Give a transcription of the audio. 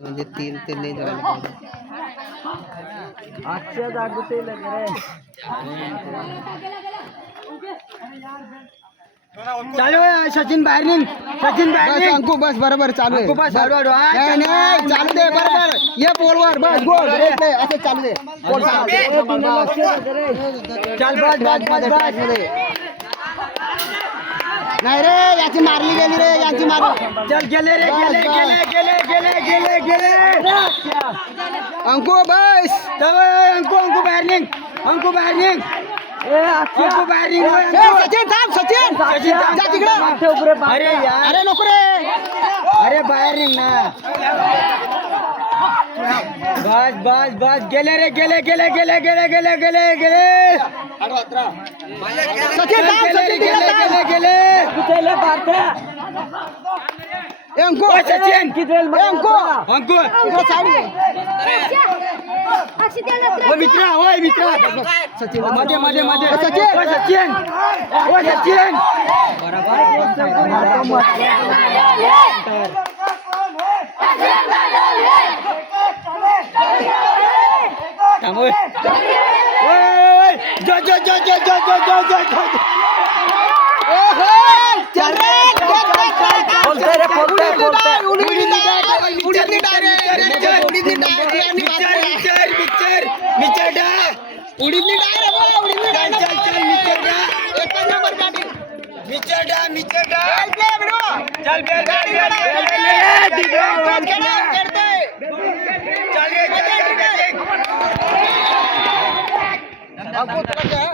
मुझे तीन तेल नहीं लगा अच्छा दागू तेल लग रहे है। चालू है सचिन बाहर नहीं सचिन बाहर नहीं अंकु बस बराबर चालू है। बस बराबर नहीं नहीं चालू दे बराबर। ये बोल बार बस गोल ऐसे चालू दे। बोल चल बस बस बस बस। नाही रे याची मारली गेली रे यांची मारली चल गेले रे गेले गेले गेले गेले गेले गेले। अंकु बस। अंकु अंकु बाहेर निघ अंकु बाहेर निघ अंकु। बाहेर निघ. सचिन। थांब सचिन जा तिकडे। अरे यार। अरे नको रे। अरे बाहेर निघ ना। बस बस बस गेले रे गेले गेले गेले गेले गेले गेले गेले। सचिन गेले गेले गेले। गेले ए, अंकु ओय, सचिन ए, अंकु अंकु इकडे साईड घे. ओ मित्रा ओय मित्रा सचिन मध्ये मध्ये मध्ये ओ, सचिन. ओ सचिन ओ सचिन थांब, ओय. ओय, ओय, जो जो जो जो जो उडीदनी डाळ रे बाबा उडीदनी डाळ चल चल मिचर डाळ एकच नंबर गाडी मिचर डाळ मिचर डाळ चल प्ले ब्रो चल प्ले चल प्ले दिगो चल करतोय चल चल चल बाबू तुला काय